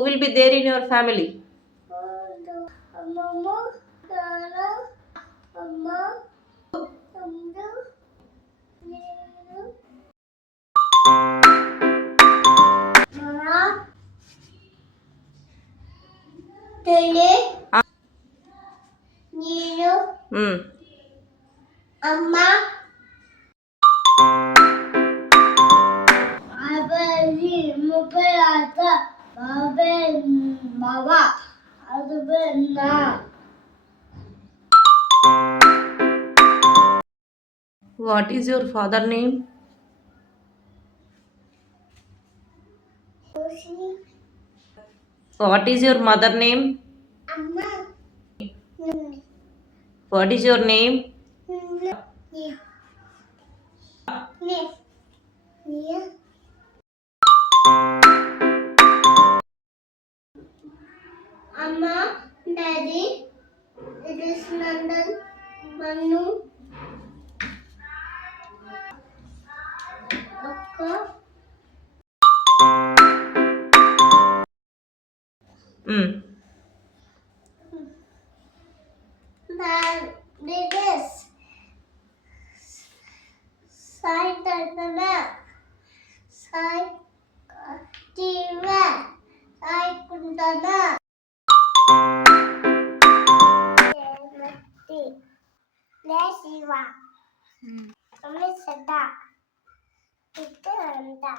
Who will be there in your family? Mama, Nana, Mama, Tamdu, Nenu, Mama, Tele, Ah. Nenu, Hmm. Amma, Abeli, Mupelata, Baben, Baba, Adubena. What is your father name? Roshni, What is your mother name? Amma, Nunu, What is your name? Nunu, Nia, Nia, Nia, Amma, Daddy, it is Nandan, Manu, Akka, Hmm. Dad, it is Sai Tatana, Sai Tiva, Sai Kuntana, Mati, Lesiva, Amisada, Itu Anda.